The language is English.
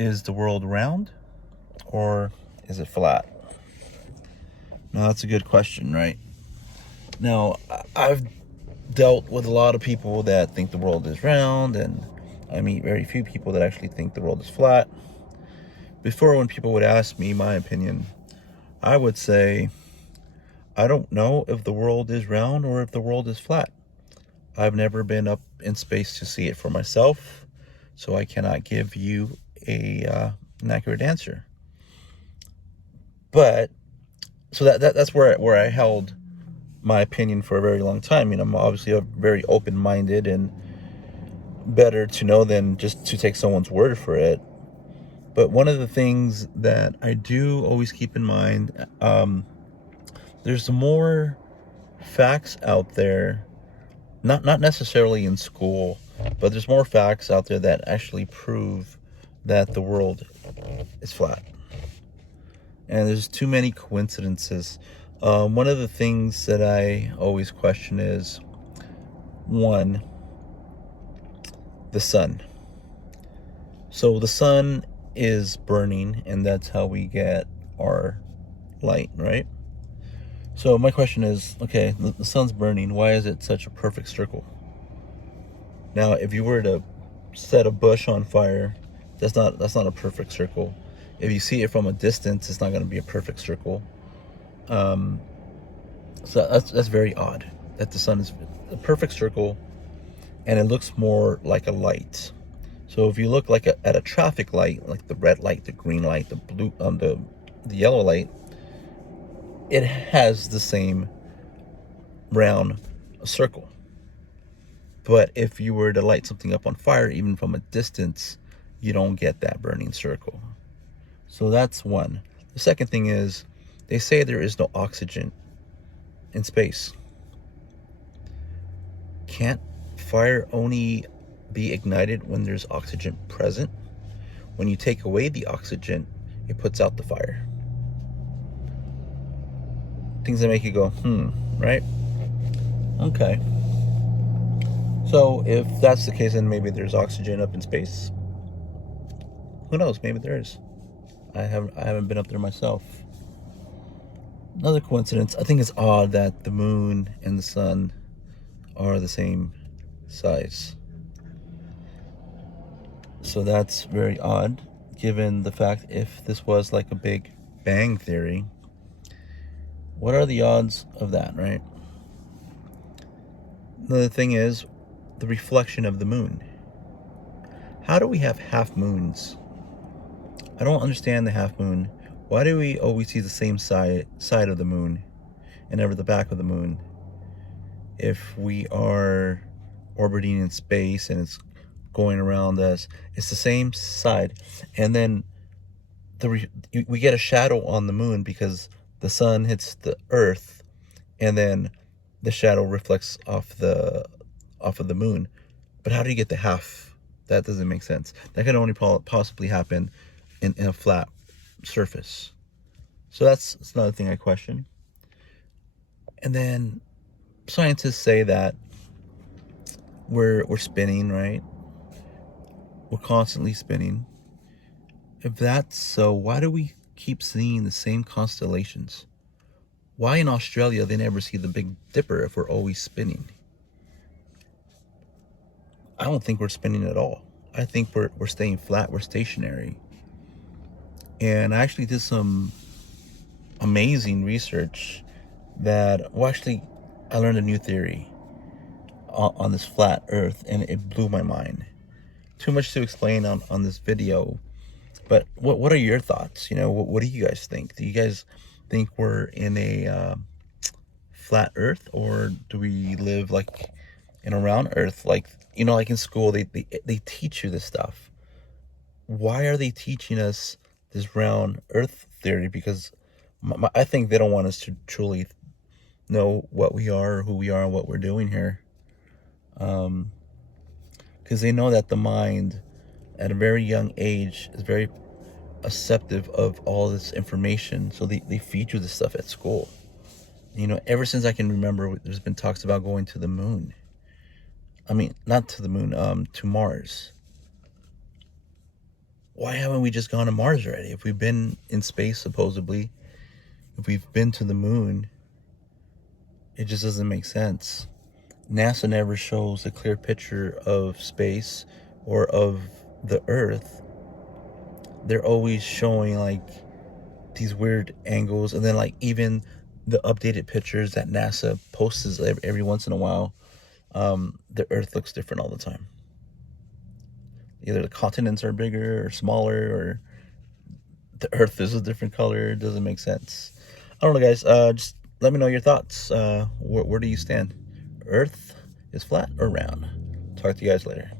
Is the world round or is it flat? Now, that's a good question, right? Now, I've dealt with a lot of people that think the world is round, and I meet very few people that actually think the world is flat. Before, when people would ask me my opinion, I would say, I don't know if the world is round or if the world is flat. I've never been up in space to see it for myself, so I cannot give you an accurate answer. But so that's where I held my opinion for a very long time. I'm obviously a very open-minded, and better to know than just to take someone's word for it. But one of the things that I do always keep in mind, there's more facts out there, not necessarily in school, but there's more facts out there that actually prove that the world is flat. And there's too many coincidences. One of the things that I always question is, one, the sun. So the sun is burning, and that's how we get our light, right? So my question is, okay, the sun's burning. Why is it such a perfect circle? Now, if you were to set a bush on fire, that's not a perfect circle. If you see it from a distance, it's not going to be a perfect circle. So that's very odd that the sun is a perfect circle, and it looks more like a light. So if you look at a traffic light, like the red light, the green light, the blue, the yellow light, it has the same round circle. But if you were to light something up on fire, even from a distance, you don't get that burning circle. So that's one. The second thing is, they say there is no oxygen in space. Can't fire only be ignited when there's oxygen present? When you take away the oxygen, it puts out the fire. Things that make you go, right? Okay. So if that's the case, then maybe there's oxygen up in space. Who knows? Maybe there is. I haven't been up there myself. Another coincidence, I think it's odd that the moon and the sun are the same size. So that's very odd, given the fact if this was like a Big Bang Theory, what are the odds of that, right? Another thing is the reflection of the moon. How do we have half moons? I don't understand the half moon. Why do we always see the same side of the moon and never the back of the moon? If we are orbiting in space and it's going around us, it's the same side. And then we get a shadow on the moon because the sun hits the earth, and then the shadow reflects off of the moon. But how do you get the half? That doesn't make sense. That can only possibly happen in a flat surface. So that's another thing I question. And then scientists say that we're spinning, right? We're constantly spinning. If that's so, why do we keep seeing the same constellations? Why in Australia they never see the Big Dipper if we're always spinning? I don't think we're spinning at all. I think we're staying flat, we're stationary. And I actually did some amazing research that, well, actually, I learned a new theory on this flat earth, and it blew my mind. Too much to explain on this video, but what are your thoughts? What do you guys think? Do you guys think we're in a flat earth, or do we live like in a round earth? Like in school, they teach you this stuff. Why are they teaching us this round earth theory? Because I think they don't want us to truly know what we are, or who we are, and what we're doing here. Because they know that the mind at a very young age is very acceptive of all this information. So they feed you this stuff at school. Ever since I can remember, there's been talks about going to the moon. I mean, not to the moon, to Mars. why haven't we just gone to Mars already? If we've been in space, supposedly, if we've been to the moon, it just doesn't make sense. NASA never shows a clear picture of space or of the Earth. They're always showing like these weird angles, and then like even the updated pictures that NASA posts every once in a while, the Earth looks different all the time. Either the continents are bigger or smaller, or the Earth is a different color. It doesn't make sense. I don't know, guys. Just let me know your thoughts. Where do you stand? Earth is flat or round? Talk to you guys later.